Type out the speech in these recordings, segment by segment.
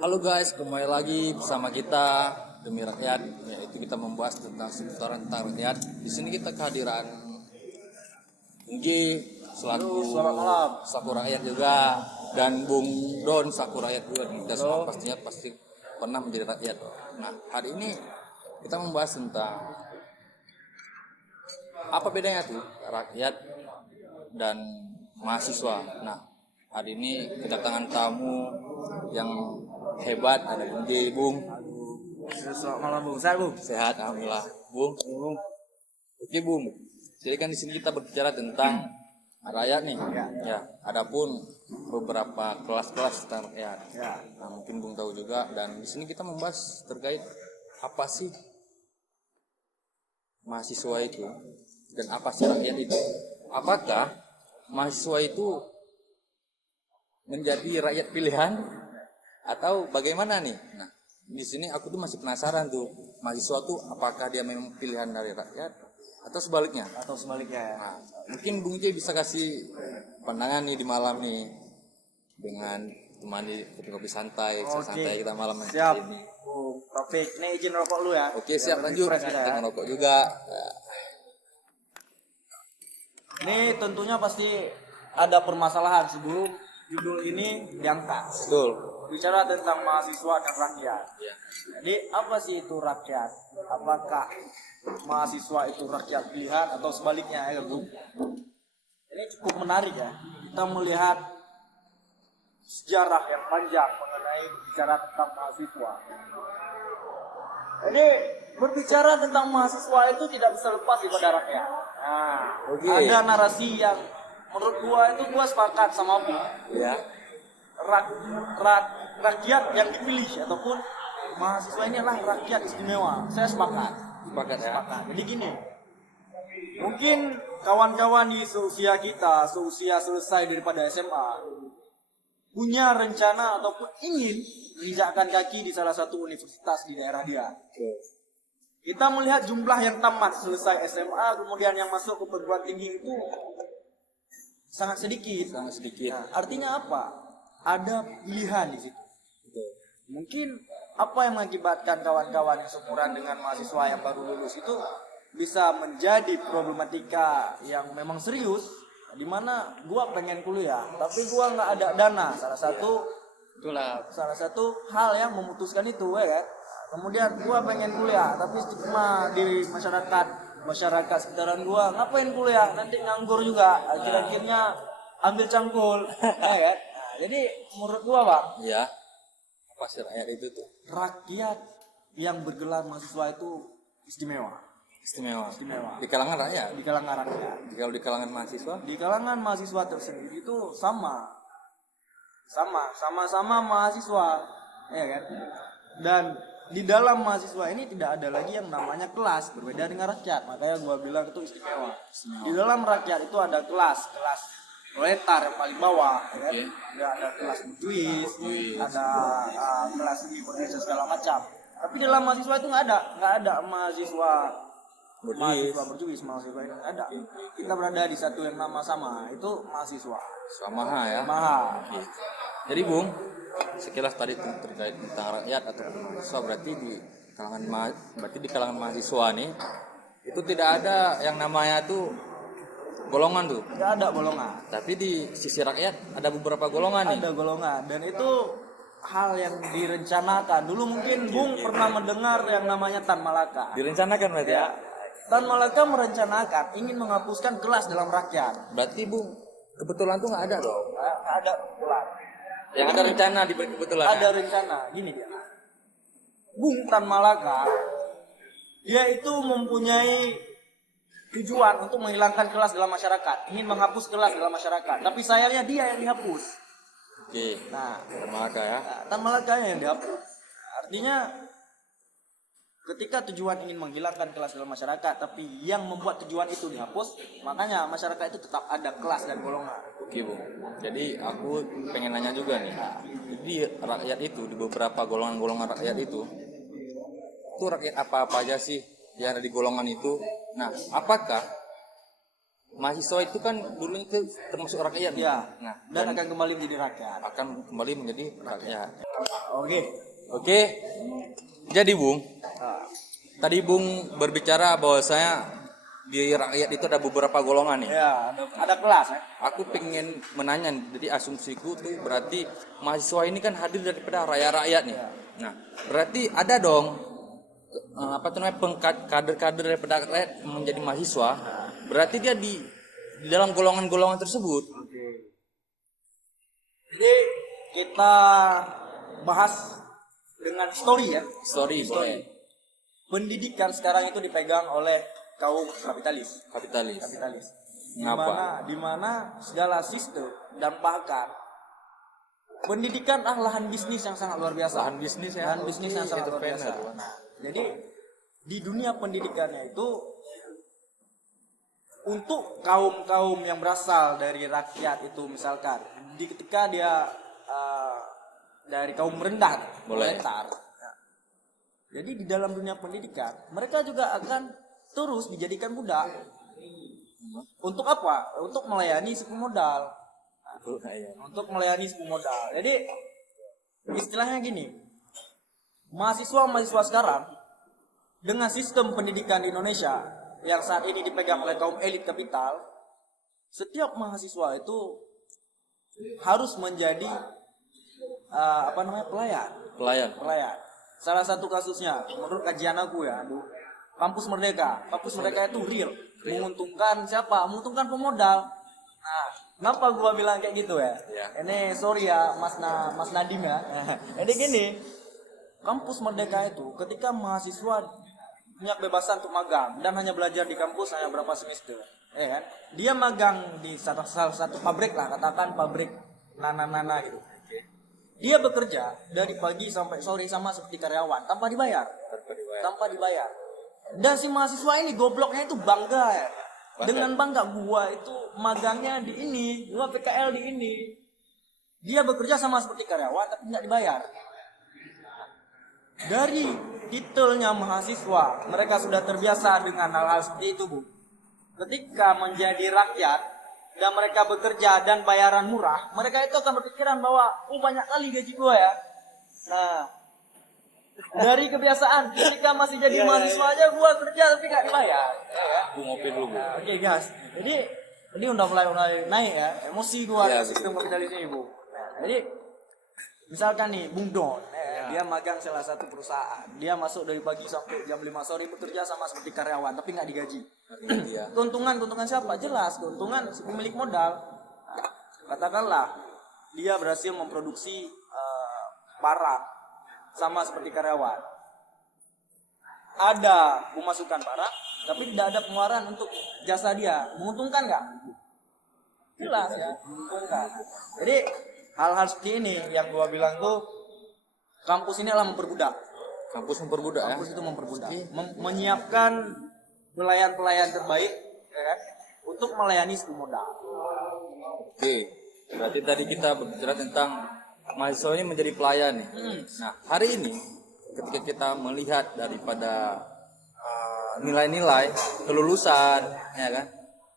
Halo guys, kembali lagi bersama kita Demi Rakyat, yaitu kita membahas tentang seputaran tentang rakyat. Di sini kita kehadiran Nggi selaku Selamat malam. rakyat juga, dan Bung Don selaku rakyat juga. Kita semua pastinya pernah menjadi rakyat. Nah, hari ini kita membahas tentang apa bedanya tuh rakyat dan mahasiswa. Nah, hari ini kedatangan tamu yang hebat, ada Bung J. Bung. Selamat malam Bung. Saya Bung. Sehat, alhamdulillah. Bung. Oke Bung. Jadi kan di sini kita berbicara tentang rakyat nih. Ya. Adapun beberapa kelas-kelas tentang rakyat. Ya. Nah, mungkin Bung tahu juga, dan di sini kita membahas terkait apa sih mahasiswa itu dan apa sih rakyat itu. Apakah mahasiswa itu menjadi rakyat pilihan atau bagaimana nih? Nah, di sini aku tuh masih penasaran tuh, mahasiswa tuh apakah dia memang pilihan dari rakyat atau sebaliknya? Atau sebaliknya ya. Nah, mungkin Bung J bisa kasih pandangan nih di malam nih dengan temani kopi-kopi santai, santai kita malam ini. Siap. Bung Taufik, ini izin rokok lu ya. Oke, siap, lanjut. Fresh Kita ya. ngerokok juga. Ini tentunya pasti ada permasalahan sebelum judul ini diangkat. Betul. Bicara tentang mahasiswa dan rakyat. Ya. Jadi apa sih itu rakyat? Apakah mahasiswa itu rakyat pilihan atau sebaliknya ya Bung? Ini cukup menarik ya. Kita melihat sejarah yang panjang mengenai bicara tentang mahasiswa. Ini berbicara tentang mahasiswa itu tidak bisa lepas daripada rakyat. Nah, Oke. ada narasi yang menurut gua sepakat sama Bung. Ya. Rakyat yang dipilih ataupun mahasiswa ini adalah rakyat istimewa. Saya sepakat. Sepakat ya. Sepakat. Jadi gini, mungkin kawan-kawan di seusia kita, seusia selesai daripada SMA, punya rencana ataupun ingin menginjakkan kaki di salah satu universitas di daerah dia. Kita melihat jumlah yang tamat selesai SMA, kemudian yang masuk ke perguruan tinggi itu sangat sedikit. Sangat sedikit. Nah, artinya apa? Ada pilihan di situ. Betul. Mungkin apa yang mengakibatkan kawan-kawan yang seumuran dengan mahasiswa yang baru lulus itu bisa menjadi problematika yang memang serius, di mana gua pengen kuliah tapi gua nggak ada dana. Salah satu hal yang memutuskan itu ya kan. Kemudian gua pengen kuliah tapi stigma di masyarakat sekitaran gua, ngapain kuliah nanti nganggur juga, akhir-akhirnya ambil cangkul ya kan. Nah, jadi menurut gua Pak, Ya. Apa sih rakyat itu tuh? rakyat yang bergelar mahasiswa itu istimewa Istimewa. Istimewa. Di kalangan rakyat. di kalangan rakyat. Kalau di kalangan mahasiswa? Di kalangan mahasiswa tersendiri itu sama-sama mahasiswa ya kan. Dan di dalam mahasiswa ini tidak ada lagi yang namanya kelas, berbeda dengan rakyat. Makanya gua bilang itu istimewa. Di dalam rakyat itu ada kelas proletar yang paling bawah ya kan. Oke. Ada kelas berjuis, ada kelas di Indonesia segala macam. Tapi dalam mahasiswa itu nggak ada mahasiswa berjuis, mahasiswa ini nggak ada. Kita berada di satu yang nama sama, itu mahasiswa. Sama ya. Mahal. Oke. Jadi Bung, sekilas tadi terkait tentang rakyat atau mahasiswa, berarti di kalangan mahasiswa nih itu tidak ada yang namanya tuh golongan tuh. Nggak ada golongan. Tapi di sisi rakyat ada beberapa golongan nih. Ada golongan, dan itu hal yang direncanakan. Dulu mungkin Bung pernah mendengar yang namanya Tan Malaka. Direncanakan berarti ya. Tan Malaka merencanakan ingin menghapuskan kelas dalam rakyat. Berarti Bung, kebetulan tuh nggak ada dong. Nggak ada kelas. Yang ada rencana diberi kebetulan. Ada rencana, gini dia. Bung Tan Malaka, dia itu mempunyai tujuan untuk menghilangkan kelas dalam masyarakat, ingin menghapus kelas dalam masyarakat. Tapi sayangnya dia yang dihapus. Oke. Nah, Malaka ya. Tan Malaka yang dihapus. Artinya ketika tujuan ingin menghilangkan kelas dalam masyarakat, tapi yang membuat tujuan itu dihapus, makanya masyarakat itu tetap ada kelas dan golongan. Oke Bung. Jadi aku pengen nanya juga nih. Jadi rakyat itu di beberapa golongan-golongan rakyat itu rakyat apa-apa aja sih yang ada di golongan itu. Nah, apakah mahasiswa itu kan dulu itu termasuk rakyat. Ya. Nah, Dan akan kembali menjadi rakyat. akan kembali menjadi rakyat. Oke. Oke. Jadi Bung, Ah, tadi Bung berbicara bahwasanya di rakyat itu ada beberapa golongan nih. ya, ada kelas ya. Aku pengen menanya, jadi asumsiku tuh berarti mahasiswa ini kan hadir daripada rakyat nih. Nah, berarti ada dong kader-kader daripada rakyat menjadi mahasiswa. Berarti dia di dalam golongan-golongan tersebut. Jadi kita bahas dengan story ya. Story. Pendidikan sekarang itu dipegang oleh kaum kapitalis. Kapitalis. Di mana segala sistem dan bahkan pendidikan lahan bisnis yang sangat luar biasa. Lahan bisnis ya. Lahan bisnis yang sangat luar biasa. Entrepreneur. Nah, jadi di dunia pendidikannya itu untuk kaum-kaum yang berasal dari rakyat itu misalkan ketika dia dari kaum rendah, proletar. Nah, jadi di dalam dunia pendidikan mereka juga akan terus dijadikan budak. Untuk apa? Untuk melayani suku modal. Untuk melayani suku modal. Jadi istilahnya gini, mahasiswa sekarang dengan sistem pendidikan di Indonesia yang saat ini dipegang oleh kaum elit kapital, setiap mahasiswa itu harus menjadi pelayan. Salah satu kasusnya menurut kajian aku ya, Kampus Merdeka. Kampus Merdeka itu real. Menguntungkan siapa? Menguntungkan pemodal. Nah, kenapa gua bilang kayak gitu ya? Ini sorry ya Mas Nadim ya. Jadi gini, Kampus Merdeka itu ketika mahasiswa punya kebebasan untuk magang dan hanya belajar di kampus hanya berapa semester, ya kan? Dia magang di salah satu pabrik lah, katakan pabrik nana gitu. Dia bekerja dari pagi sampai sore sama seperti karyawan tanpa dibayar. Dan si mahasiswa ini gobloknya itu bangga ya. Dengan bangga gua itu magangnya di ini, gua PKL di ini. Dia bekerja sama seperti karyawan tapi nggak dibayar. Dari titelnya mahasiswa, mereka sudah terbiasa dengan hal-hal seperti itu, Bu. Ketika menjadi rakyat dan mereka bekerja dan bayaran murah, mereka itu akan berpikiran bahwa banyak kali gaji gua ya. Nah, dari kebiasaan ketika masih jadi mahasiswa aja gua kerja tapi nggak dibayar. Bung ngopi dulu. Oke, guys. Jadi ini udah mulai naik ya. Emosi gua Ya, sistem kapitalis ini, Bu. Nah, jadi misalkan nih Bung Don, dia magang salah satu perusahaan. Dia masuk dari pagi sampai jam 5 sore bekerja sama seperti karyawan tapi nggak digaji. Keuntungan siapa? Jelas keuntungan si pemilik modal. Nah, katakanlah dia berhasil memproduksi barang sama seperti karyawan. Ada pemasukan barang, tapi tidak ada pengeluaran untuk jasa dia. Menguntungkan nggak? Jelas ya, menguntungkan. Jadi hal-hal seperti ini yang gua bilang tuh kampus ini adalah memperbudak. Kampus Kampus itu memperbudak. Menyiapkan pelayan-pelayan terbaik, ya kan, untuk melayani suku modal. Oke, berarti tadi kita berbicara tentang mahasiswa ini menjadi pelayan nih. Nah, hari ini ketika kita melihat daripada nilai-nilai kelulusan, ya kan,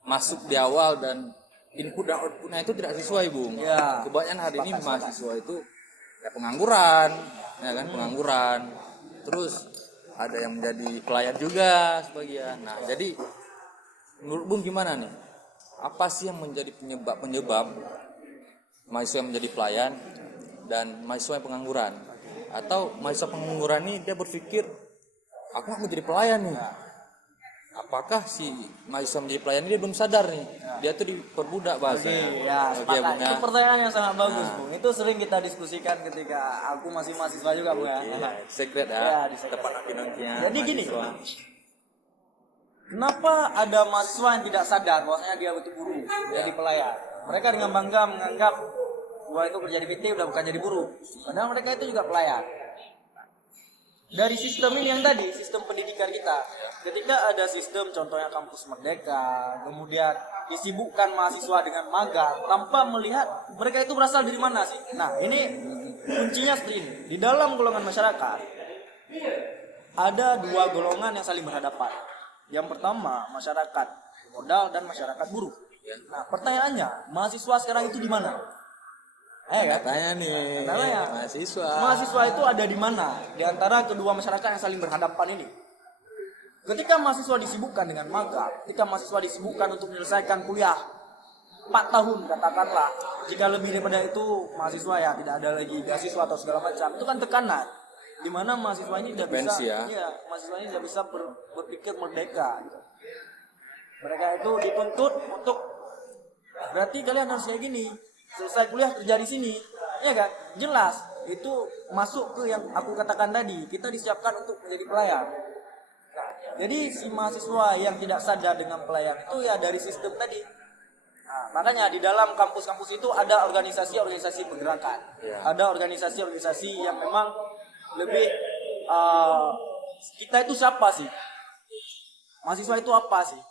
masuk di awal dan input dan outputnya itu tidak sesuai, Bung. Ya. Kebanyakan hari ini mahasiswa itu ya pengangguran, ya kan, pengangguran. Terus ada yang menjadi pelayan juga sebagian. Nah, jadi menurut Bung gimana nih? Apa sih yang menjadi penyebab mahasiswa yang menjadi pelayan dan mahasiswa yang pengangguran? Atau mahasiswa pengangguran ini dia berpikir aku mau jadi pelayan nih. Apakah si mahasiswa menjadi pelayan ini dia belum sadar nih? Dia tuh diperbudak bahasanya. Ya, sepakat. Itu pertanyaan yang sangat bagus, Bung. Itu sering kita diskusikan ketika aku masih mahasiswa juga, Bung ya. Secret Ya, ya. di secret. Tempat nanti-nantinya. Jadi gini, mahasiswa. kenapa ada mahasiswa yang tidak sadar bahwasanya dia itu guru, jadi pelayan? Mereka dengan bangga menganggap gua itu kerja di PT udah bukan jadi buruh. Padahal mereka itu juga pelayan. Dari sistem ini yang tadi, sistem pendidikan kita. Ketika ada sistem contohnya Kampus Merdeka, kemudian disibukkan mahasiswa dengan magang tanpa melihat mereka itu berasal dari mana sih. Nah, ini kuncinya seperti ini. Di dalam golongan masyarakat ada dua golongan yang saling berhadapan. Yang pertama, masyarakat modal dan masyarakat buruh. Ya. Nah, pertanyaannya, mahasiswa sekarang itu di mana? Kan? Katanya nih, Katanya. Mahasiswa itu ada di mana? Di antara kedua masyarakat yang saling berhadapan ini. Ketika mahasiswa disibukkan dengan magang, ketika mahasiswa disibukkan untuk menyelesaikan kuliah 4 tahun katakanlah, jika lebih daripada itu mahasiswa ya tidak ada lagi beasiswa atau segala macam, itu kan tekanan di mana mahasiswa ini tidak bisa mahasiswa ini tidak bisa berpikir merdeka gitu. Mereka itu dituntut untuk berarti kalian harus kayak gini, selesai kuliah kerja di sini, ya kan? Jelas itu masuk ke yang aku katakan tadi, kita disiapkan untuk menjadi pelayan. Nah, jadi si mahasiswa yang tidak sadar dengan pelayan itu ya dari sistem tadi. Nah, makanya di dalam kampus-kampus itu ada organisasi-organisasi pergerakan, ada organisasi-organisasi yang memang lebih kita itu siapa sih? Mahasiswa itu apa sih?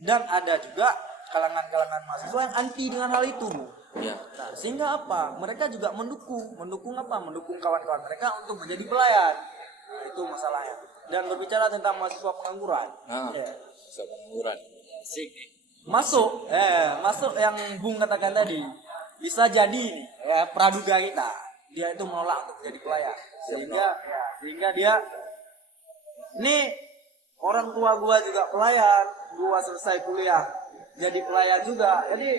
Dan ada juga kalangan-kalangan mahasiswa yang anti dengan hal itu, Bu. Ya. Nah, sehingga apa? Mereka juga mendukung apa? Mendukung kawan-kawan mereka untuk menjadi pelayan. Itu masalahnya. Dan berbicara tentang mahasiswa pengangguran. Mahasiswa pengangguran. Asik nih. Masuk yang Bung katakan tadi. Bisa jadi nih, praduga kita. Dia itu menolak untuk menjadi pelayan. Sehingga dia nih orang tua gua juga pelayan, gua selesai kuliah jadi pelayan juga. Jadi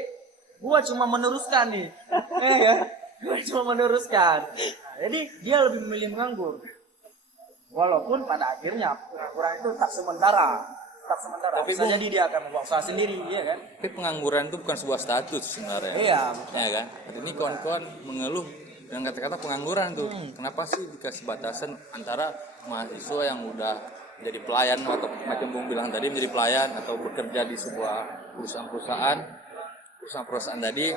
gua cuma meneruskan nih. Gua cuma meneruskan. Jadi dia lebih memilih menganggur. Walaupun pada akhirnya pengangguran itu tak sementara. Tapi bisa jadi dia akan membuat usaha sendiri, ya kan? Tapi pengangguran itu bukan sebuah status sebenarnya. Iya. Ya kan? Hari ini kawan-kawan mengeluh dengan kata-kata pengangguran tuh. Kenapa sih dikasih batasan antara mahasiswa yang udah jadi pelayan atau macam Bung bilang tadi menjadi pelayan atau bekerja di sebuah perusahaan tadi,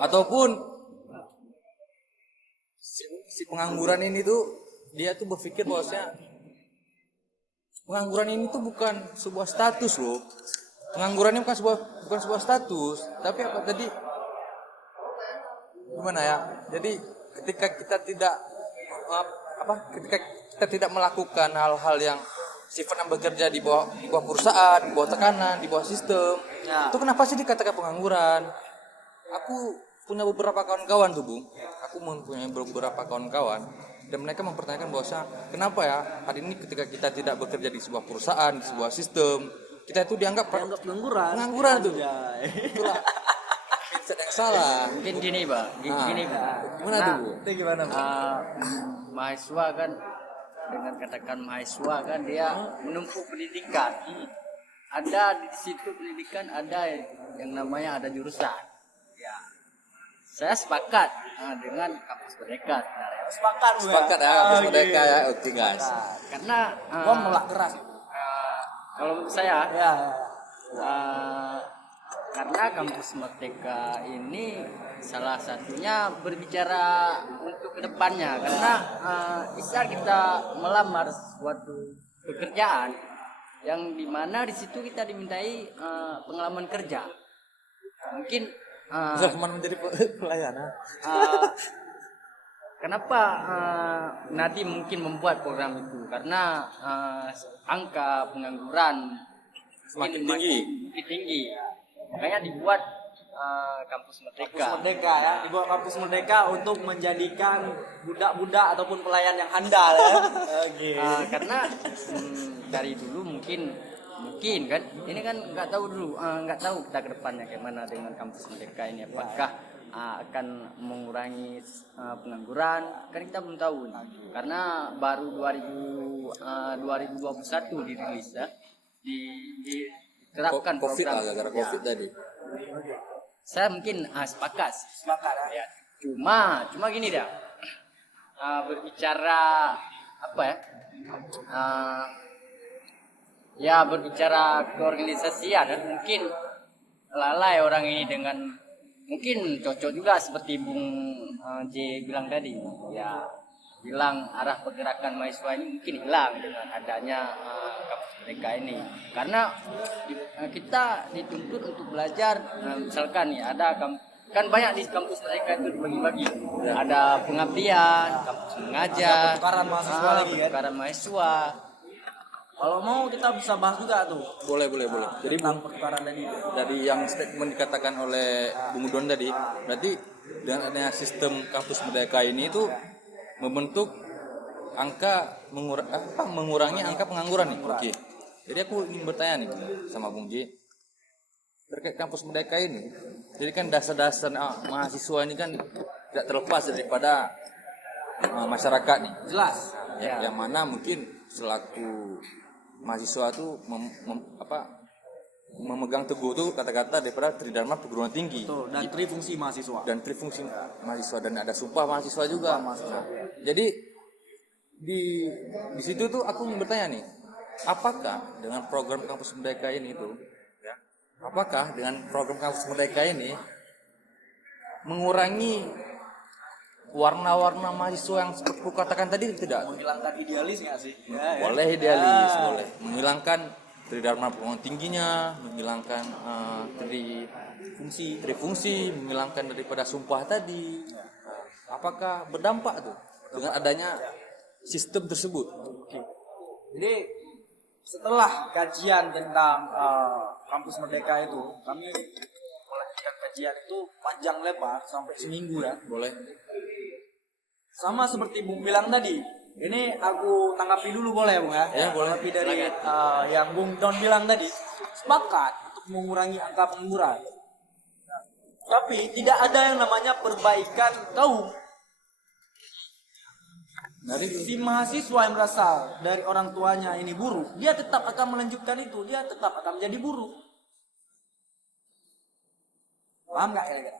ataupun si pengangguran ini tuh dia tuh berpikir bahwasanya pengangguran ini tuh bukan sebuah status loh. Pengangguran ini bukan sebuah status, tapi apa tadi? Gimana ya? Jadi ketika kita tidak melakukan hal-hal yang sifatnya bekerja di bawah perusahaan, di bawah tekanan, di bawah sistem, itu kenapa sih dikatakan pengangguran? Aku punya beberapa kawan-kawan tuh, Bung. Aku mempunyai beberapa kawan-kawan dan mereka mempertanyakan bahwa kenapa ya hari ini ketika kita tidak bekerja di sebuah perusahaan, di sebuah sistem, kita itu dianggap pengangguran tuh. Itulah mindset yang salah. Mungkin gini, Pak. Gini, Pak. Gimana tuh, Bu? Itu gimana, Bu? Mahasiswa kan dengan katakan mahasiswa kan dia menempuh pendidikan. Ada di situ pendidikan ada yang namanya ada jurusan. Ya. Saya sepakat dengan kampus merdeka. Sepakat ya kampus merdeka ya. Oke, guys. Karena Gua melak keras. kalau menurut saya karena kampus merdeka ini salah satunya berbicara untuk kedepannya, karena bisa kita melamar suatu pekerjaan yang dimana di situ kita dimintai pengalaman kerja. Mungkin Zaman menjadi pelayan. kenapa Nadi mungkin membuat program itu? Karena angka pengangguran Semakin tinggi. Makanya dibuat kampus merdeka. Dibuat kampus merdeka untuk menjadikan budak-budak ataupun pelayan yang handal ya. Karena dari dulu mungkin kan ini kan nggak tahu kita ke depannya bagaimana dengan kampus merdeka ini, apakah akan mengurangi pengangguran, kan kita belum tahu karena baru 2021 dirilis ya, diterapkan COVID program gara-gara COVID tadi. Saya mungkin sepakat ya. Cuma gini dah, berbicara apa ya, berbicara keorganisasian dan mungkin lalai orang ini dengan mungkin cocok juga seperti Bung J bilang tadi ya, hilang arah pergerakan mahasiswa ini mungkin hilang dengan adanya kampus merdeka ini, karena kita dituntut untuk belajar. Misalkan ya ada kan banyak di kampus mereka itu dibagi-bagi, ada pengabdian, kampus mengajar, Pertukaran mahasiswa lagi kan. pertukaran mahasiswa. Kalau mau kita bisa bahas juga tuh Boleh. Jadi tentang pertukaran tadi. dari yang statement dikatakan oleh Bung Don tadi, berarti dengan adanya sistem kampus merdeka ini itu membentuk mengurangi angka pengangguran nih. Oke. Jadi aku ingin bertanya nih sama Bung J terkait kampus merdeka ini. Jadi kan dasar-dasar mahasiswa ini kan tidak terlepas daripada masyarakat nih. Jelas. Yang mana mungkin selaku mahasiswa tuh memegang teguh tuh kata-kata daripada Tridharma perguruan tinggi. Betul, dan trifungsi mahasiswa. Dan trifungsi mahasiswa dan ada sumpah mahasiswa juga. Jadi di situ tuh aku ingin bertanya nih, apakah dengan program kampus merdeka ini tuh apakah dengan program kampus merdeka ini mengurangi warna-warna mahasiswa yang seperti aku katakan tadi tidak? Menghilangkan idealis nggak sih? Boleh idealis, boleh. Menghilangkan Tridharma perguruan tingginya, menghilangkan trifungsi, menghilangkan daripada sumpah tadi. Apakah berdampak tuh dengan adanya sistem tersebut? Jadi setelah kajian tentang kampus merdeka itu, kami melanjutkan kajian itu panjang lebar sampai seminggu ya. Boleh. Sama seperti Bung bilang tadi, ini aku tanggapi dulu boleh Bung ya? Ya, boleh. Tanggapi dari yang Bung Don bilang tadi, sepakat untuk mengurangi angka pengangguran. Tapi tidak ada yang namanya perbaikan kaum. Si mahasiswa yang berasal dari orang tuanya ini buruh, dia tetap akan melanjutkan itu, dia tetap akan menjadi buruh. Paham nggak kira-kira?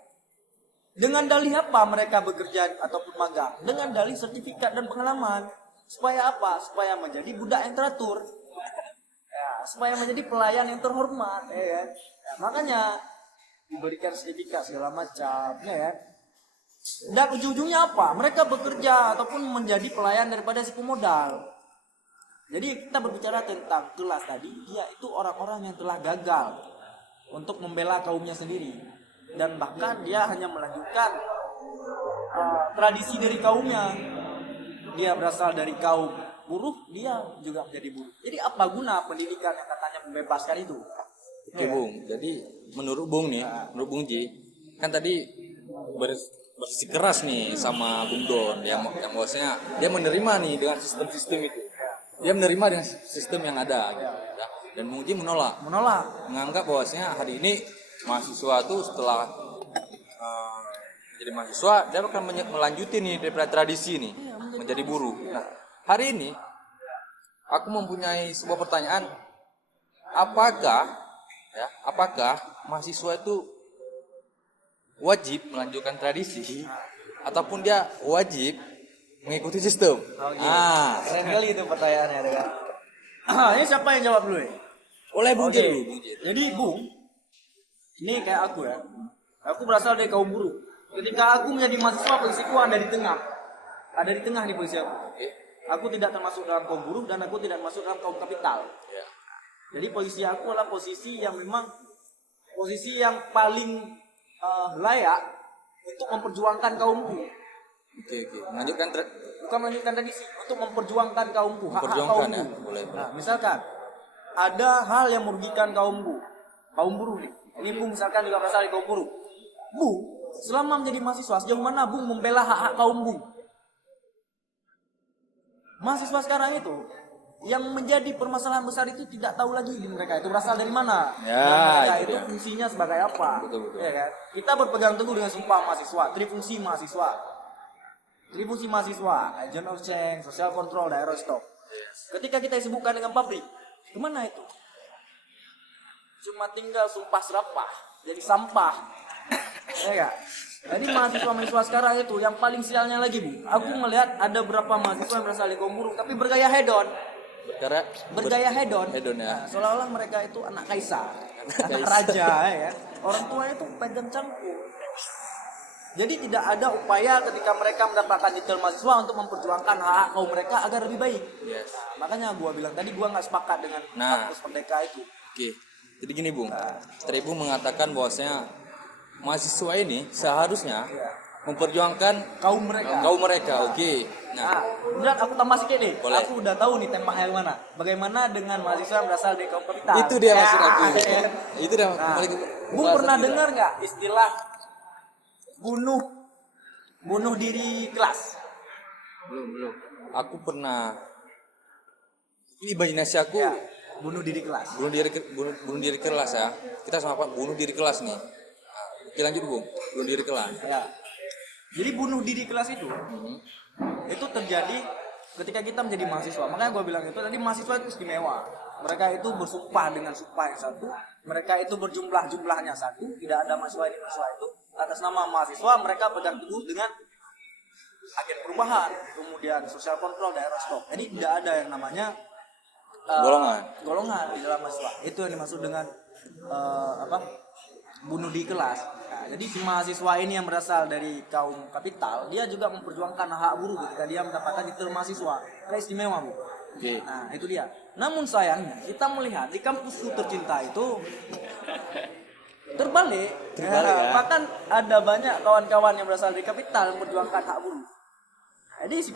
Dengan dalih apa mereka bekerja ataupun magang? Dengan dalih sertifikat dan pengalaman. Supaya apa? Supaya menjadi budak yang teratur. Ya, supaya menjadi pelayan yang terhormat. Ya, kan? Makanya diberikan sertifikat segala macam. Ya, kan? Dan ujung-ujungnya apa? Mereka bekerja ataupun menjadi pelayan daripada si pemodal. Jadi kita berbicara tentang kelas tadi, dia itu orang-orang yang telah gagal untuk membela kaumnya sendiri. Dan bahkan dia hanya melanjutkan tradisi dari kaumnya. Dia berasal dari kaum buruh, dia juga menjadi buruh. Jadi apa guna pendidikan yang katanya membebaskan itu? Oke Bung, jadi menurut Bung nih, menurut Bung Ji, kan tadi bersikeras nih sama Bung Don yang bahwasanya dia menerima nih dengan sistem-sistem itu. Dia menerima dengan sistem yang ada gitu, ya. Dan Bung Ji menolak, menganggap bahwasanya hari ini mahasiswa itu setelah menjadi mahasiswa dia akan melanjutin nih daripada tradisi nih menjadi buruh. Nah, hari ini aku mempunyai sebuah pertanyaan, apakah mahasiswa itu wajib melanjutkan tradisi ataupun dia wajib mengikuti sistem? Keren kali itu pertanyaannya kan. Ini siapa yang jawab dulu ya? Oleh Bung Ji dulu. Jadi Bung, ini kayak aku ya. Aku berasal dari kaum buruh. Ketika aku menjadi mahasiswa, posisiku ada di tengah. Ada di tengah nih posisi aku. Aku tidak termasuk dalam kaum buruh dan aku tidak masuk dalam kaum kapital. Jadi posisi aku adalah posisi yang memang posisi yang paling layak untuk memperjuangkan kaumku. Bukan melanjutkan tradisi, untuk memperjuangkan kaumku, hak kaumku. Ya, boleh. Nah, misalkan ada hal yang merugikan kaumku, kaum buruh nih. Ini Bung misalkan juga berasal dari kaum buruh. Bung, selama menjadi mahasiswa, sejauh mana Bung membela hak-hak kaum Bung? Mahasiswa sekarang itu yang menjadi permasalahan besar itu tidak tahu lagi di mereka itu berasal dari mana. Ya, itu fungsinya sebagai apa? Betul. Ya kan? Kita berpegang teguh dengan sumpah mahasiswa, trifungsi mahasiswa. Trifungsi mahasiswa, agent of change, social control, daerah stop. Ketika kita disebutkan dengan pabrik, kemana itu? Cuma tinggal sumpah serapah, jadi sampah. Ya gak? Jadi mahasiswa-mahasiswa sekarang itu yang paling sialnya lagi Bu, aku melihat ada beberapa mahasiswa yang berasal dari kaum buruh tapi bergaya hedon. Bergaya hedon. Ya. Nah, seolah-olah mereka itu anak kaisar, anak raja ya kan. Orang tua itu pegang cangkul. Jadi tidak ada upaya ketika mereka mendapatkan titel mahasiswa untuk memperjuangkan hak kaum mereka agar lebih baik. Yes. Nah, makanya gua bilang tadi gua nggak sepakat dengan kampus merdeka itu. Oke. Jadi gini Bung, tadi Bung mengatakan bahwasanya mahasiswa ini seharusnya memperjuangkan kaum mereka. Oke. Nah, Nah, kemudian aku tambah sedikit nih. Boleh. Aku udah tahu nih tema yang mana. Bagaimana dengan mahasiswa yang berasal dari kaum kapital? itu dia maksud aku. ya. Itu dia Nah, kembali ke Bung bahasan pernah kita. dengar nggak istilah bunuh diri kelas? Belum. Aku pernah, ini imajinasi aku Ya, bunuh diri kelas. bunuh diri kelas ya. Kita sama apa? Bunuh diri kelas nih. Nah, oke lanjut Bung. Bunuh diri kelas. Ya. Jadi bunuh diri kelas itu terjadi ketika kita menjadi mahasiswa. Makanya gue bilang itu tadi mahasiswa itu istimewa. Mereka itu bersumpah dengan sumpah yang satu. Mereka itu jumlahnya satu. Tidak ada mahasiswa ini mahasiswa itu. Atas nama mahasiswa mereka pegang teguh dengan agen perubahan, kemudian sosial kontrol, daerah stop. Jadi tidak ada yang namanya golongan di dalam mahasiswa. Itu yang dimaksud dengan bunuh di kelas. Nah, jadi si mahasiswa ini yang berasal dari kaum kapital, dia juga memperjuangkan hak buruh ketika dia mendapatkan titel mahasiswa. Karena istimewa, Bu. Oke. Nah, itu dia. Namun sayangnya kita melihat di kampusku tercinta itu terbalik. Ya. Bahkan ada banyak kawan-kawan yang berasal dari kapital yang memperjuangkan hak buruh. Jadi si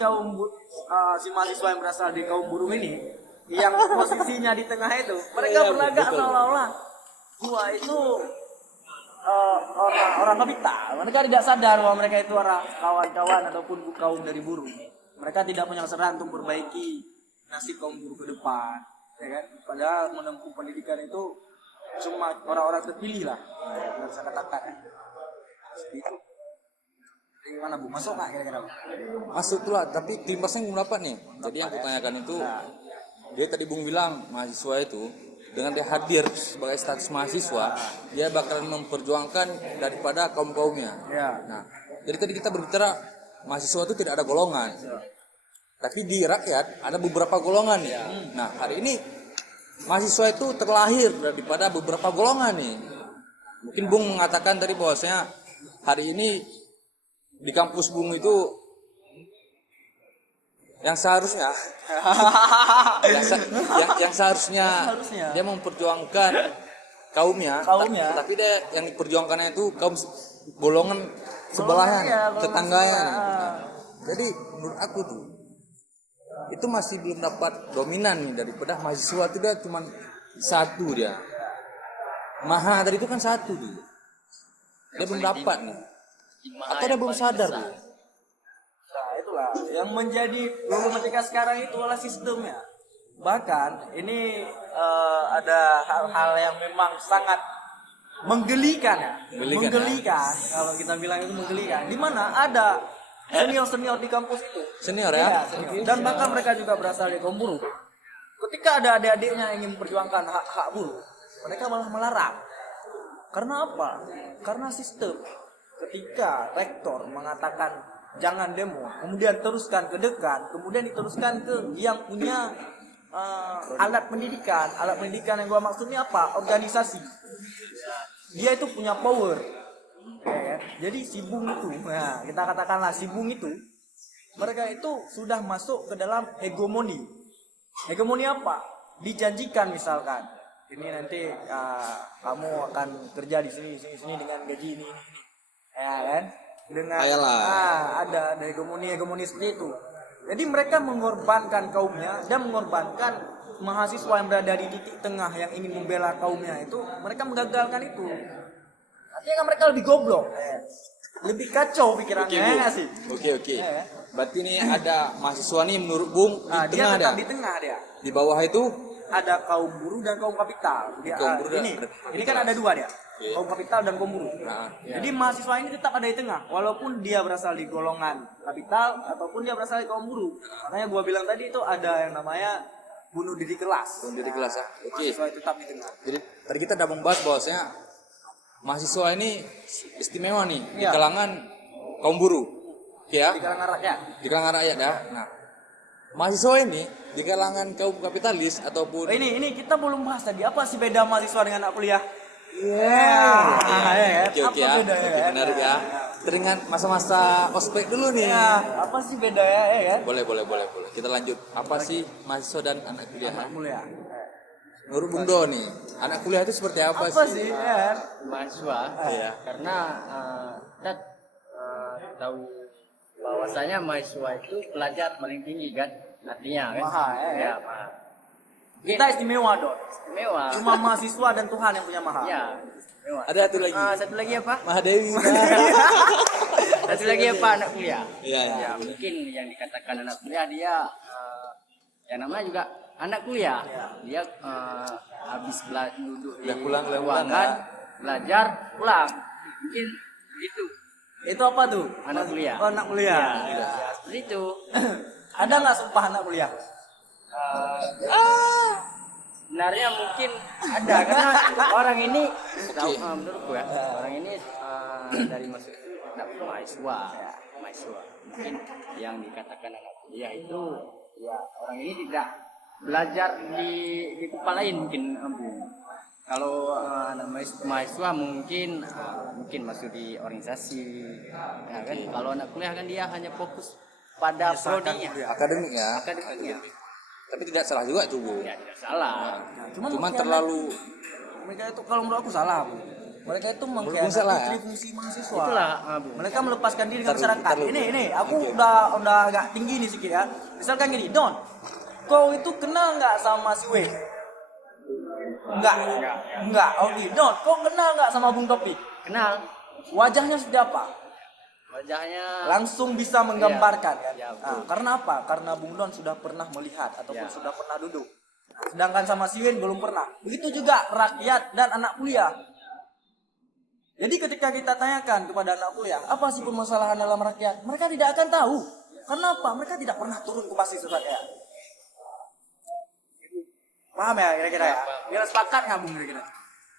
mahasiswa yang berasal dari kaum buruh ini yang posisinya di tengah itu, mereka berlagak seolah-olah gua itu orang kapital. Mereka tidak sadar bahwa mereka itu orang kawan-kawan ataupun kaum dari buruh. Mereka tidak punya kesadaran untuk memperbaiki nasib kaum buruh ke depan, ya kan? Padahal menempuh pendidikan itu cuma orang-orang terpilih lah, yang saya katakan. Seperti itu. Gimana Bu? Masuk nggak kira-kira Bu? Masuk tuh lah, tapi kelimpasnya belum dapat nih. Jadi yang kutanyakan itu, dia tadi Bung bilang mahasiswa itu dengan dia hadir sebagai status mahasiswa, dia bakalan memperjuangkan daripada kaum-kaumnya. Ya. Nah, jadi tadi kita berbicara mahasiswa itu tidak ada golongan, tapi di rakyat ada beberapa golongan nih. Nah, hari ini mahasiswa itu terlahir daripada beberapa golongan nih. Mungkin Bung mengatakan tadi bahwasanya hari ini di kampus Bung itu yang seharusnya yang seharusnya dia memperjuangkan kaumnya. Tapi dia yang diperjuangkannya itu kaum golongan sebelahnya, tetangganya. Nah, jadi menurut aku tuh itu masih belum dapat dominan nih daripada mahasiswa itu dia cuma satu dia. Maha tadi itu kan satu tuh. Dia belum dapat nih. Atau dia belum sadar tuh. Nah, itulah yang menjadi problematika sekarang itu adalah sistemnya. Bahkan ini ada hal-hal yang memang sangat menggelikan ya. Menggelikan. Kalau kita bilang itu menggelikan. Di mana ada senior-senior di kampus itu. Senior ya? Senior. Dan bahkan mereka juga berasal dari kaum buruh. Ketika ada adik-adiknya yang ingin memperjuangkan hak-hak buruh, mereka malah melarang. Karena apa? Karena sistem. Ketika rektor mengatakan jangan demo, kemudian teruskan ke dekan, kemudian diteruskan ke yang punya alat pendidikan. Alat pendidikan yang gua maksudnya apa? Organisasi. Dia itu punya power. Ya, jadi si Bung itu, nah, kita katakanlah si Bung itu, mereka itu sudah masuk ke dalam hegemoni. Hegemoni apa? Dijanjikan misalkan, ini nanti kamu akan kerja di sini dengan gaji ini. Ya kan? Dengan ada hegemoni seperti itu. Jadi mereka mengorbankan kaumnya dan mengorbankan mahasiswa yang berada di titik tengah yang ingin membela kaumnya itu, mereka menggagalkan itu. Artinya kan mereka lebih goblok, lebih kacau pikirannya sih. Oke. Berarti ini ada mahasiswa nih menurut Bung di dia tengah tetap ada. di tengah dia. Di bawah itu Ada kaum buruh dan kaum kapital. Ini kan ada dua dia. Kaum kapital dan kaum buruh. Jadi mahasiswa ini tetap ada di tengah, walaupun dia berasal di golongan kapital ataupun dia berasal di kaum buruh. Makanya gua bilang tadi itu ada yang namanya bunuh diri kelas. bunuh diri kelas ya. Oke. Mahasiswa itu tetap di tengah. Jadi tadi kita udah membahas bahwasanya mahasiswa ini istimewa nih di Iya. kalangan kaum buruh. Ya. Di kalangan rakyat. Di kalangan rakyat ya. Nah, mahasiswa ini di kalangan kaum kapitalis ataupun Ini kita belum bahas tadi apa sih beda mahasiswa dengan anak kuliah? Oke ya. Oke, menarik ya. Teringat masa-masa ospek dulu nih. Apa sih beda ya kan? Boleh. Kita lanjut. Apa sih mahasiswa dan anak kuliah? Anak kuliah. Menurut Bung Do nih, anak kuliah itu seperti apa Apa sih? sih ya? Mahasiswa. Iya. Karena kita tahu bahwasanya mahasiswa itu pelajar paling tinggi kan, artinya kan. Maha, Ya, maha. Kita istimewa dong. Istimewa. Cuma mahasiswa dan Tuhan yang punya maha. Ya, istimewa. Ada satu lagi. Satu lagi apa? Mahadewi. Satu lagi apa? Anak kuliah. Iya, iya. Ya, mungkin yang dikatakan anak kuliah dia yang namanya juga anak kuliah. Dia habis duduk di Udah pulang, ruangan, belajar, pulang. Mungkin gitu. Itu apa tuh? Anak kuliah. Oh, anak kuliah. Ya, seperti itu. Ada nggak sumpah anak kuliah? Sebenarnya mungkin ada karena orang ini menurutku ya, orang ini dari masuk itu tidak mahasiswa, mahasiswa. Mungkin yang dikatakan anak kuliah itu ya orang ini tidak belajar di kepalain mungkin Bu. Kalau anak mahasiswa mungkin mungkin masuk di organisasi, ya kan? Kalau anak kuliah kan dia hanya fokus pada prodinya, Akademik ya. akademiknya. Tapi tidak salah juga tuh, Bu. Ya tidak salah. Cuman terlalu Mereka itu kalau menurut aku salah, Bu. Mereka itu salah, mengkhianati ya? fungsi mahasiswa. Itulah Bu. Mereka melepaskan diri ke Taruh, masyarakat. taruh. Ini aku udah agak tinggi nih sedikit ya. Misalkan gini, Don, kau itu kenal nggak sama si W? Enggak. Oke, Don, kau kenal nggak sama Bung Topi? Kenal Wajahnya sudah apa? wajahnya Langsung bisa menggambarkan kan? Iya, Nah, karena apa? Karena Bung Don sudah pernah melihat ataupun Iya. sudah pernah duduk. Sedangkan sama si Win belum pernah. Begitu juga rakyat dan anak kuliah. Jadi ketika kita tanyakan kepada anak kuliah, apa sih permasalahan dalam rakyat? Mereka tidak akan tahu. Karena apa? Mereka tidak pernah turun ke basis rakyat. Paham ya kira-kira ya? Kira sepakat nggak Bung kira-kira?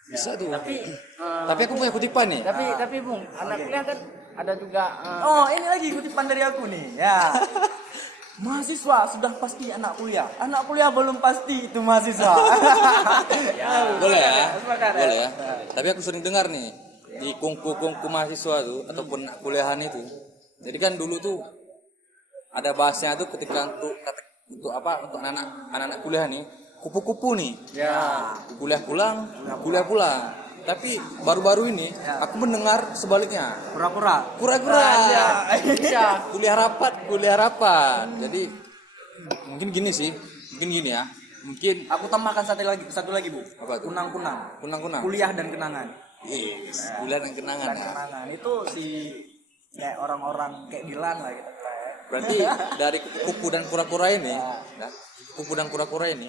bisa tuh. tapi Aku punya kutipan nih. tapi Bung, anak kuliah kan ada juga Oh, ini lagi kutipan dari aku nih. Ya. Mahasiswa sudah pasti anak kuliah. Anak kuliah belum pasti itu mahasiswa. Boleh ya? Sepakat, Boleh ya. Tapi aku sering dengar nih di kungku mahasiswa tuh ataupun kuliahan itu. Jadi kan dulu tuh ada bahasnya tuh ketika untuk anak-anak kuliah nih, kupu-kupu nih. Ya. Kuliah pulang. Tapi baru-baru ini aku mendengar sebaliknya. Pura-pura. Kura-kura. bisa Kuliah rapat. Jadi mungkin gini ya. Mungkin Aku tambahkan satu lagi Bu. Apa tuh? Kunang-kunang. kunang-kunang. Kuliah dan kenangan. Yes, kuliah dan kenangan Dan ya. kenangan itu si kayak orang-orang kayak Dilan lah gitu. Berarti dari kupu-kupu dan kura-kura ini, kupu dan kura-kura ini,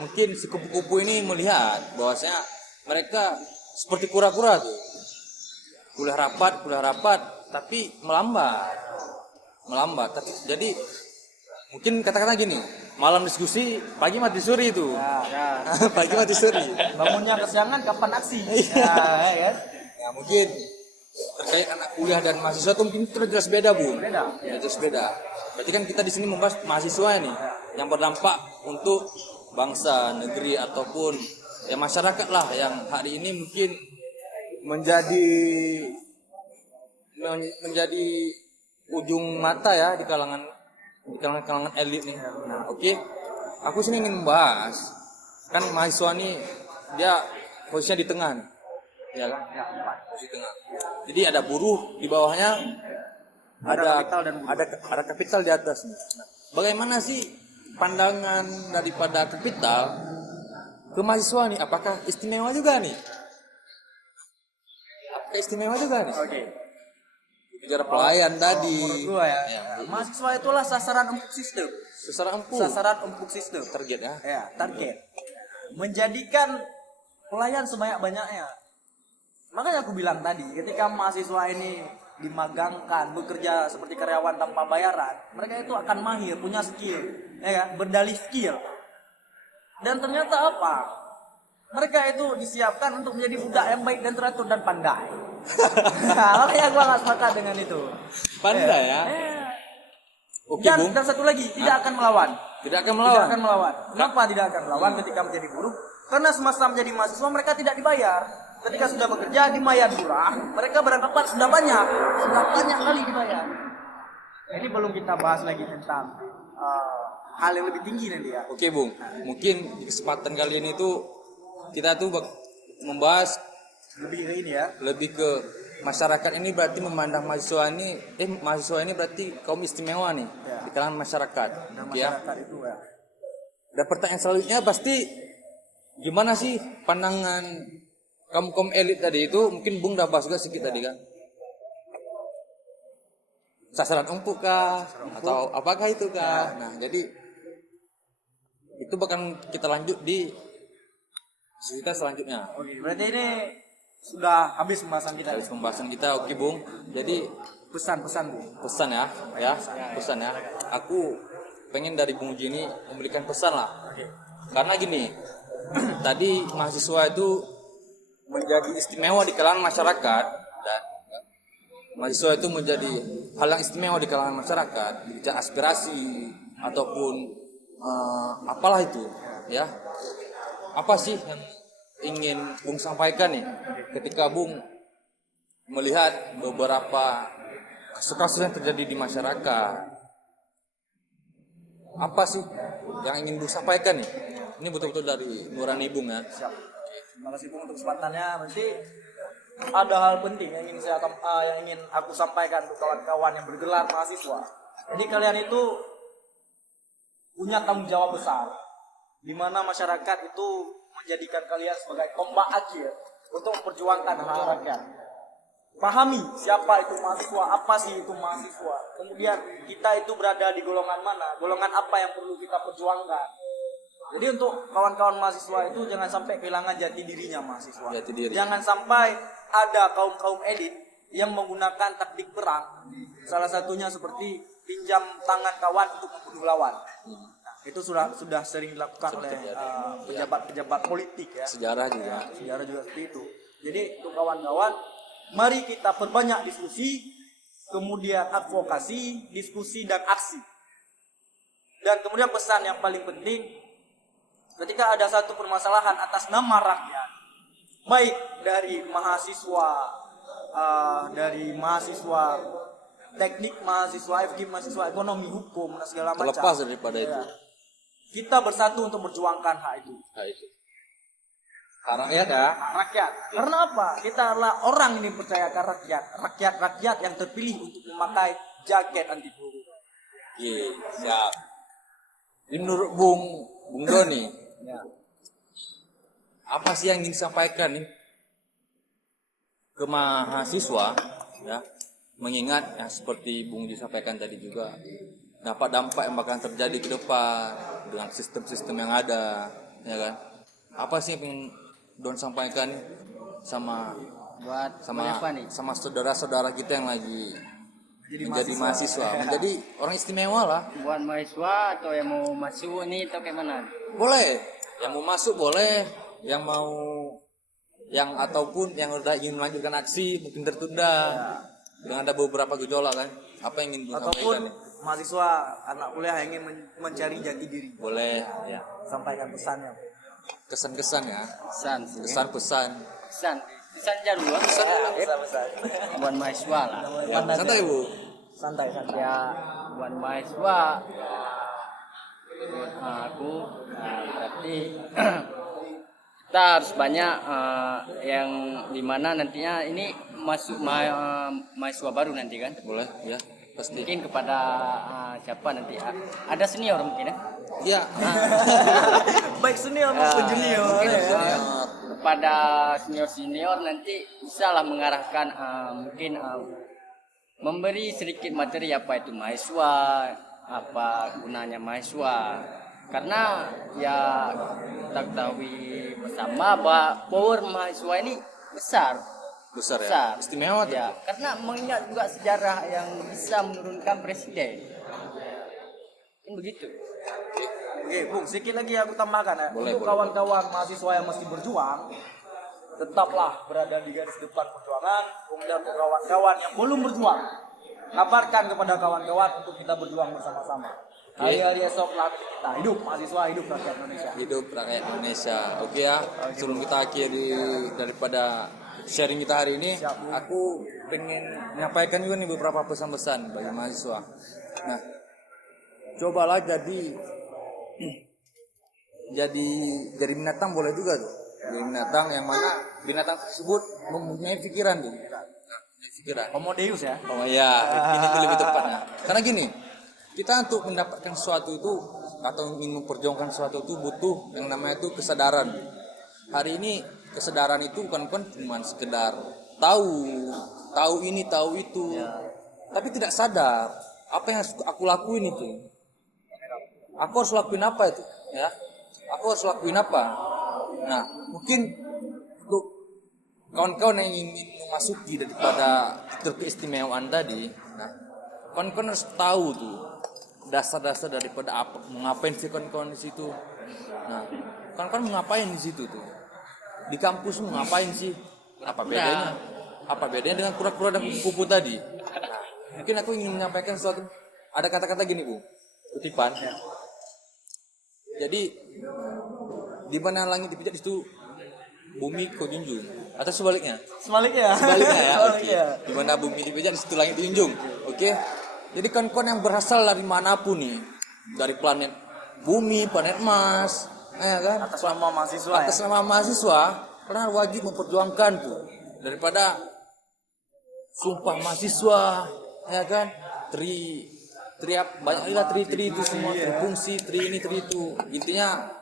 mungkin si kupu-kupu ini melihat bahwasanya mereka seperti kura-kura tuh. Kuliah rapat, tapi melambat. Jadi mungkin katakanlah gini, malam diskusi, pagi mati suri itu. Ya. Pagi mati suri. Bangunnya kesiangan kapan aksi? Iya. Ya. Ya mungkin terkait anak kuliah dan mahasiswa itu mungkin itu jelas beda, Bu. Beda. Ya, jelas beda. Berarti kan kita di sini membahas mahasiswa ini yang berdampak untuk bangsa, negeri ataupun ya masyarakat lah yang hari ini mungkin menjadi ujung mata ya di kalangan elit nih. Nah, oke. Aku sini ingin membahas kan mahasiswa ini dia posisinya di tengah nih. Ya kan? Posisi tengah. Jadi ada buruh di bawahnya, ada kapital dan buruh. ada kapital di atas. Nah, bagaimana sih pandangan daripada kapital ke mahasiswa nih? Apakah istimewa juga nih? Oke. Bicara pelayan tadi. Menurut gua ya. Mahasiswa itulah sasaran empuk sistem. Sasaran empuk sistem. Target ya. Ya, target. Menjadikan pelayan sebanyak-banyaknya. Makanya aku bilang tadi, ketika mahasiswa ini dimagangkan, bekerja seperti karyawan tanpa bayaran, mereka itu akan mahir, punya skill, ya kan? Berdalih skill. Dan ternyata apa? Mereka itu disiapkan untuk menjadi budak yang baik dan teratur dan pandai. Makanya gua nggak sepakat dengan itu. Pandai ya. Oke, Bung. Dan satu lagi, tidak akan melawan. Tidak akan Tidak akan melawan. Kenapa tidak akan melawan ketika menjadi buruh? Karena semasa menjadi mahasiswa mereka tidak dibayar. Ketika sudah bekerja dibayar murah, mereka beranggapan sudah banyak kali dibayar. Ini belum kita bahas lagi tentang hal yang lebih tinggi nanti ya. Oke, Bung. Mungkin di kesempatan kali ini tuh kita tuh membahas Lebih ke ini ya. lebih ke masyarakat ini berarti memandang mahasiswa ini berarti kaum istimewa nih di kalangan masyarakat. Dan Ya. masyarakat itu ya. Dan pertanyaan selanjutnya pasti gimana sih pandangan kaum elit tadi itu? Mungkin Bung udah bahas juga sedikit tadi kan. Sasaran empuk kah? Atau apakah itu kah? Nah, jadi itu bahkan kita lanjut di cerita selanjutnya. Oke, berarti ini sudah habis pembahasan kita. Habis pembahasan kita, oke Bung. Jadi Pesan-pesan Bu. pesan ya, pesan ya. Aku pengen dari Bung Ji ini memberikan pesan lah. Karena gini, tadi mahasiswa itu menjadi istimewa di kalangan masyarakat dan mahasiswa itu menjadi hal yang istimewa di kalangan masyarakat, bicara aspirasi ataupun apalah itu, ya. Apa sih yang ingin Bung sampaikan nih ketika Bung melihat beberapa kasus-kasus yang terjadi di masyarakat? Apa sih yang ingin Bung sampaikan nih? Ini betul-betul dari nurani Bung ya. Siap. Terima kasih Bung untuk kesempatannya. Berarti ada hal penting yang ingin aku sampaikan untuk kawan-kawan yang bergelar mahasiswa. Jadi kalian itu punya tanggung jawab besar, di mana masyarakat itu menjadikan kalian sebagai tombak akhir untuk memperjuangkan hak rakyat. Pahami siapa itu mahasiswa, apa sih itu mahasiswa. Kemudian kita itu berada di golongan mana, golongan apa yang perlu kita perjuangkan. Jadi untuk kawan-kawan mahasiswa itu jangan sampai kehilangan jati dirinya mahasiswa. Jati diri. Jangan sampai ada kaum-kaum elit yang menggunakan taktik perang. Salah satunya seperti pinjam tangan kawan untuk membunuh lawan. Nah, itu sudah sering dilakukan oleh pejabat-pejabat politik ya. Sejarah juga. Sejarah juga seperti itu. Jadi untuk kawan-kawan, mari kita perbanyak diskusi, kemudian advokasi, diskusi dan aksi. Dan kemudian pesan yang paling penting, ketika ada satu permasalahan atas nama rakyat, baik dari mahasiswa teknik, mahasiswa FK, mahasiswa ekonomi, hukum, dan segala macam. Terlepas daripada itu. Kita bersatu untuk memperjuangkan hak itu. Hak rakyat ya. Rakyat. Karena apa? Kita adalah orang ini percayakan rakyat. Rakyat yang terpilih untuk memakai jaket anti peluru. Iya, siap. Ini menurut Bung Doni, Ya. apa sih yang ingin disampaikan nih ke mahasiswa ya, mengingat ya seperti Bung disampaikan tadi juga dampak yang bakal terjadi ke depan dengan sistem-sistem yang ada, ya kan? Apa sih yang ingin Don sampaikan sama apa nih? sama saudara-saudara kita yang lagi menjadi mahasiswa, menjadi orang istimewa lah. Buat mahasiswa atau yang mau masuk nih atau kayak mana? Boleh, yang mau masuk boleh, yang ataupun yang udah ingin melanjutkan aksi mungkin tertunda. Dengan ada beberapa gejolak kan. Apa yang ingin Ataupun disampaikan nih? mahasiswa anak kuliah yang ingin mencari jati diri. Boleh, ya. Sampaikan pesannya. Kesan-kesan ya. Pesan jadul Pesan. buat mahasiswa lah. Ya, santai Bu. Santai. Ya buat mahasiswa menurut aku berarti kita harus banyak yang dimana nantinya ini masuk mahasiswa baru nanti kan. Boleh, ya. Pasti. Mungkin kepada siapa nanti ada senior mungkin ya. Iya. Baik senior maupun junior. Mungkin Ya. kepada senior nanti bisalah mengarahkan mungkin memberi sedikit materi apa itu mahasiswa, apa gunanya mahasiswa. Karena ya kita ketahui bersama bahwa power mahasiswa ini besar Besar. Istimewa tuh. ya, karena mengingat juga sejarah yang bisa menurunkan presiden. Kan begitu. Oke, Bung, sedikit lagi aku tambahkan ya. Boleh, Untuk boleh. kawan-kawan mahasiswa yang masih berjuang, tetaplah berada di garis depan perjuangan. Kemudian untuk kawan-kawan yang belum berjuang, kabarkan kepada kawan-kawan untuk kita berjuang bersama-sama. Hari-hari esok latih kita hidup mahasiswa, hidup rakyat Indonesia. Hidup rakyat Indonesia. Oke ya. Sebelum kita akhiri daripada sharing kita hari ini, aku pengen menyampaikan juga nih beberapa pesan-pesan bagi mahasiswa. Nah, cobalah jadi binatang boleh juga tuh. Jadi binatang yang mana binatang tersebut mempunyai pikiran tuh. pikiran. Homo Deus ya. Oh iya, ini lebih tepatnya. Karena gini, kita untuk mendapatkan sesuatu itu atau ingin memperjuangkan sesuatu itu butuh yang namanya itu kesadaran. Hari ini kesadaran itu bukan cuma sekedar tahu ini, tahu itu, tapi tidak sadar apa yang harus aku lakuin itu. Aku harus lakuin apa itu, ya? Aku harus lakuin apa? Nah, mungkin untuk kawan-kawan yang ingin memasuki daripada fitur keistimewaan tadi, nah, kawan-kawan harus tahu tuh dasar-dasar daripada apa, mengapain sih kawan-kawan di situ. Nah, kawan-kawan mengapain di situ tuh? Di kampus mengapain sih? Apa bedanya? Apa bedanya dengan kura-kura dan kupu-kupu tadi? Nah, mungkin aku ingin menyampaikan sesuatu. Ada kata-kata gini, Bu. Kutipan. Jadi di mana langit dipijak di situ bumi kau junjung, atau sebaliknya? Sebaliknya Ya. Sebaliknya. Di mana bumi dipijak di situ langit dijunjung. Oke. Jadi kawan-kawan yang berasal dari manapun nih, dari planet bumi, planet Mars, ya kan? Atas nama mahasiswa Atas nama mahasiswa, kalian wajib memperjuangkan tuh daripada sumpah mahasiswa, ya kan? Banyak tri itu semua, trifungsi, tri ini, tri itu. Intinya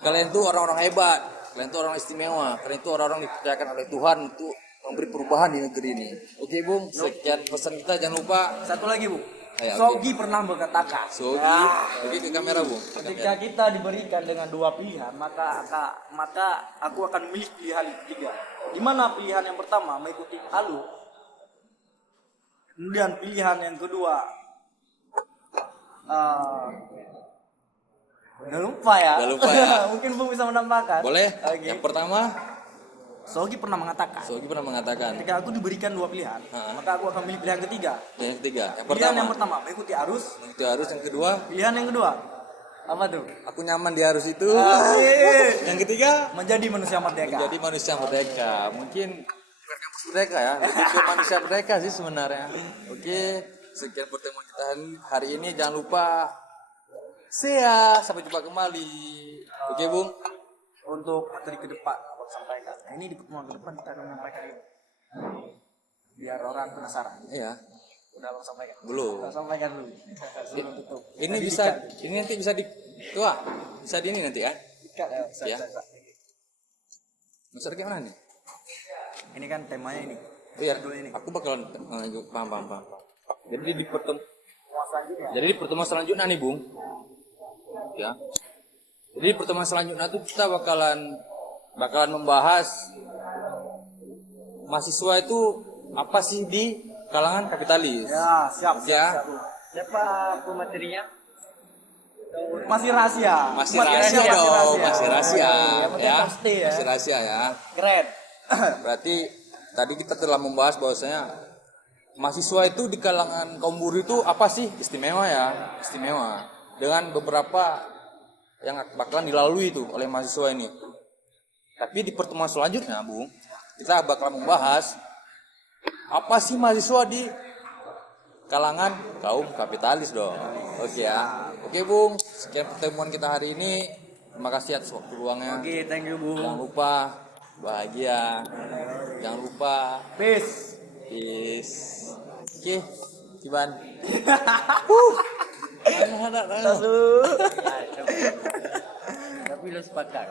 kalian tuh orang-orang hebat, kalian tuh orang istimewa, kalian tuh orang-orang dipercayakan oleh Tuhan untuk memberi perubahan di negeri ini. Oke, Bung, sekian pesan kita. Jangan lupa Satu lagi, Bu. Ayo, Sogi pernah berkatakan, Sogi ke kamera, Bung. ketika kita diberikan dengan dua pilihan, maka aku akan memilih pilihan ketiga. Di mana pilihan yang pertama mengikuti alur, kemudian pilihan yang kedua udah lupa ya. Mungkin Bung bisa menambahkan. Boleh. Oke. Yang pertama, Sogi pernah mengatakan, ketika aku diberikan dua pilihan, maka aku akan memilih pilihan ketiga. Yang ketiga, Pilihan yang pertama mengikuti arus. itu harus. Yang kedua, Pilihan yang kedua apa tuh? aku nyaman di arus itu. Yang ketiga, Menjadi manusia merdeka. menjadi manusia merdeka. Mungkin bukan kampus merdeka ya, lebih ke manusia merdeka sih sebenarnya. Oke, sekian pertemuan kita hari ini. Jangan lupa sampai jumpa kembali. Oke, Bung. Untuk materi ke depan aku sampaikan. Nah, ini di pertemuan ke depan kita akan menyampaikan ini. Biar orang penasaran. Iya, Udah lo sampaikan. belum. Kita sampaikan dulu. Sebelum tutup. Ini Tadi bisa, dikat. ini nanti bisa bisa di ini nanti kan? Dikat, ya. Ya. Maksudnya kayak mana nih? Ini kan temanya ini. Oh iya, Judul ini. aku bakalan paham. Jadi di Selanjutnya. Jadi di pertemuan selanjutnya nih, Bung. Ya. Jadi di pertemuan selanjutnya tuh kita bakalan membahas mahasiswa itu apa sih di kalangan kapitalis. Ya, siap. Ya. Siapa pematerinya? Masih rahasia. Masih rahasia dong, masih rahasia. Yang penting Ya. pasti ya. Masih rahasia ya. Keren. Berarti tadi kita telah membahas bahwasanya mahasiswa itu di kalangan kaum buruh itu apa sih? Istimewa ya, istimewa. Dengan beberapa yang bakalan dilalui itu oleh mahasiswa ini. Tapi di pertemuan selanjutnya, Bung, kita bakalan membahas apa sih mahasiswa di kalangan kaum kapitalis dong. Oke ya. Oke, Bung, sekian pertemuan kita hari ini. Terima kasih atas waktu luangnya. Oke, thank you, Bu. Jangan lupa bahagia. Jangan lupa Peace. peace. Oke, Iban. Tasu. Tapi lo sepakat.